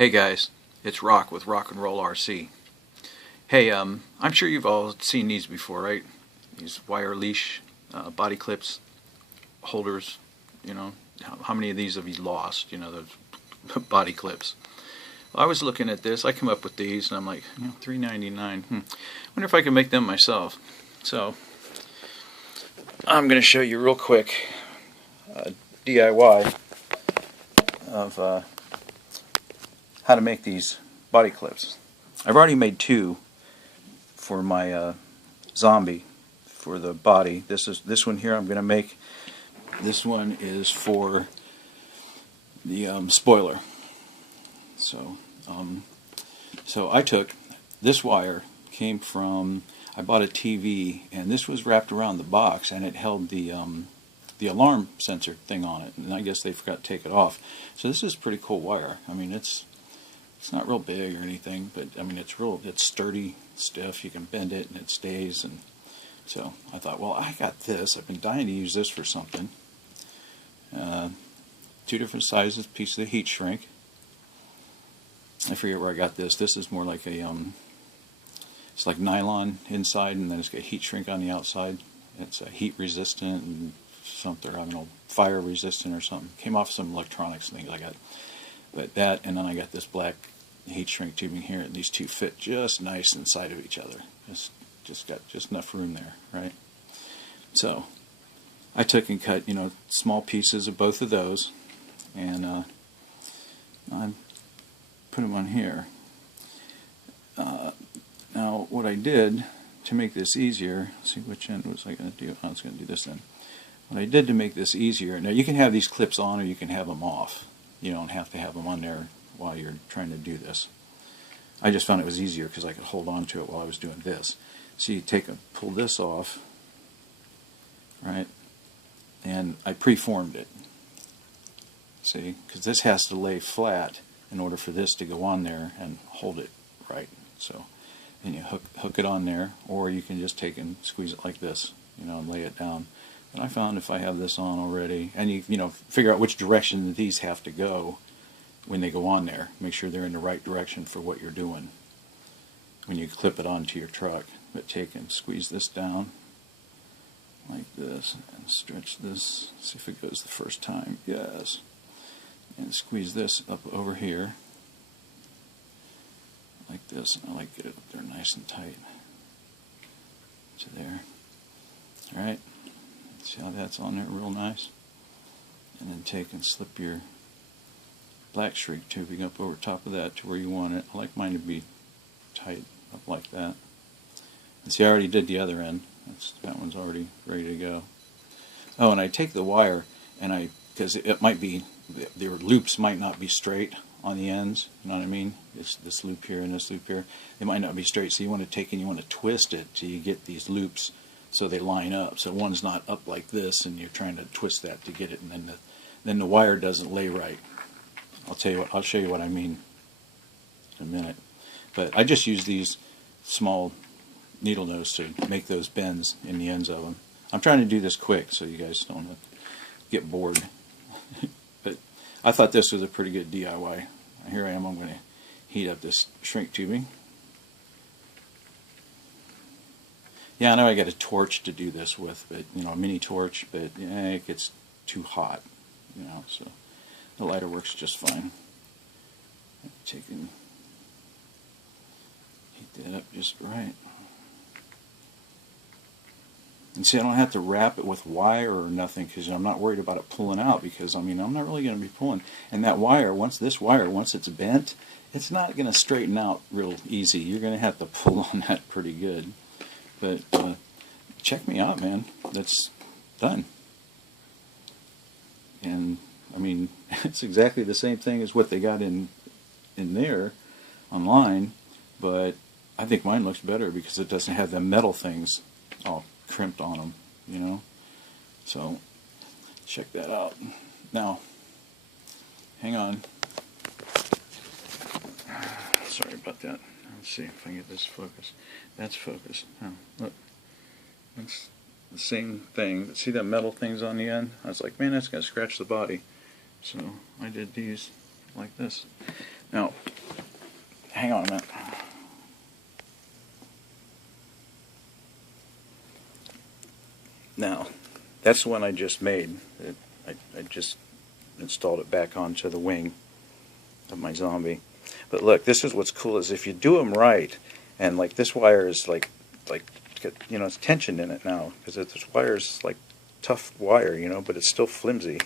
Hey guys, it's Rock with ROCK&ROLLRC. Hey, I'm sure you've all seen these before, right? These wire leash body clips, holders, you know. How many of these have you lost, you know, those body clips? Well, I was looking at this, I came up with these, and I'm like, you know, $3.99. Wonder if I can make them myself. So, I'm going to show you real quick DIY of how to make these body clips. I've already made two for my zombie for the body. This one here I'm going to make. This one is for the spoiler. So I took this wire, came from, I bought a TV, and this was wrapped around the box, and it held the alarm sensor thing on it, and I guess they forgot to take it off. So this is pretty cool wire. I mean, it's not real big or anything, but I mean it's sturdy, stiff. You can bend it and it stays. And so I thought, well, I got this. I've been dying to use this for something. Two different sizes, piece of the heat shrink. I forget where I got this. This is more like a it's like nylon inside, and then it's got heat shrink on the outside. It's heat resistant and something, I don't know, fire resistant or something. Came off some electronics things I got. But that, and then I got this black heat shrink tubing here, and these two fit just nice inside of each other. Just got just enough room there, right? So I took and cut, you know, small pieces of both of those, and I put them on here. Now what I did to make this easier, let's see which end was I going to do. I was going to do this then. What I did to make this easier, now you can have these clips on or you can have them off. You don't have to have them on there while you're trying to do this. I just found it was easier because I could hold on to it while I was doing this. So you pull this off, right? And I preformed it. See, because this has to lay flat in order for this to go on there and hold it right. So then you hook it on there, or you can just take and squeeze it like this, you know, and lay it down. And I found if I have this on already, and you know, figure out which direction these have to go when they go on there. Make sure they're in the right direction for what you're doing when you clip it onto your truck. But take and squeeze this down like this, and stretch this. See if it goes the first time. Yes. And squeeze this up over here like this. And I like to get it up there nice and tight to there. All right. See how that's on there real nice? And then take and slip your black shrink tubing up over top of that to where you want it. I like mine to be tight up like that. And see, I already did the other end. That one's already ready to go. Oh, and I take the wire, and because it might be, their loops might not be straight on the ends, you know what I mean? This loop here and this loop here, they might not be straight, so you want to take and you want to twist it till you get these loops so they line up. So one's not up like this, and you're trying to twist that to get it, and then the wire doesn't lay right. I'll show you what I mean in a minute. But I just use these small needle nose to make those bends in the ends of them. I'm trying to do this quick so you guys don't get bored. But I thought this was a pretty good DIY. Here I am. I'm going to heat up this shrink tubing. Yeah, I know I got a torch to do this with, but you know, a mini torch, but yeah, it gets too hot, you know, so the lighter works just fine. Take and heat that up just right. And see, I don't have to wrap it with wire or nothing because I'm not worried about it pulling out, because I mean, I'm not really going to be pulling. And that wire, once it's bent, it's not going to straighten out real easy. You're going to have to pull on that pretty good. But check me out, man. That's done. And I mean, it's exactly the same thing as what they got in there online, but I think mine looks better because it doesn't have the metal things all crimped on them, you know. So check that out. Now, hang on. Sorry about that. Let's see if I can get this focused. That's focused. Oh, look. That's the same thing. But see that metal things on the end? I was like, man, that's going to scratch the body. So I did these like this. Now, hang on a minute. Now, that's the one I just made. I just installed it back onto the wing of my Zombie. But look, this is what's cool, is if you do them right, and like this wire is like you know, it's tension in it now, because this wire is like tough wire, you know, but it's still flimsy.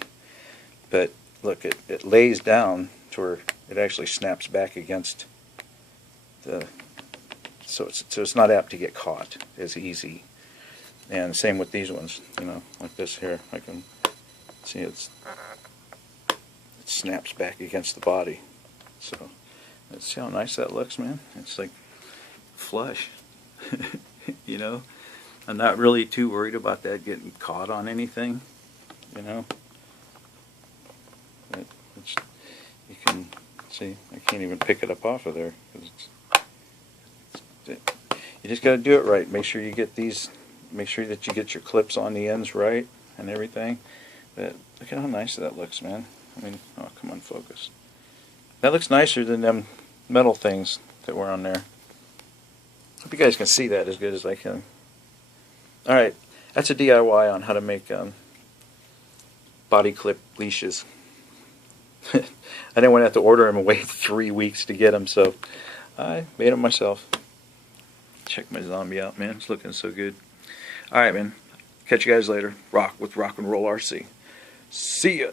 But look, it lays down to where it actually snaps back against the, so it's not apt to get caught as easy. And same with these ones, you know, like this here. I can see it snaps back against the body. So let's see how nice that looks, man. It's like flush. You know, I'm not really too worried about that getting caught on anything, you know. You can see, I can't even pick it up off of there. You just got to do it right. Make sure you get these, make sure that you get your clips on the ends right and everything. But look at how nice that looks, man. I mean, oh, come on, focus. That looks nicer than them metal things that were on there. Hope you guys can see that as good as I can. Alright, that's a DIY on how to make body clip leashes. I didn't want to have to order them and wait 3 weeks to get them, so I made them myself. Check my Zombie out, man. It's looking so good. Alright, man. Catch you guys later. Rock with Rock and Roll RC. See ya.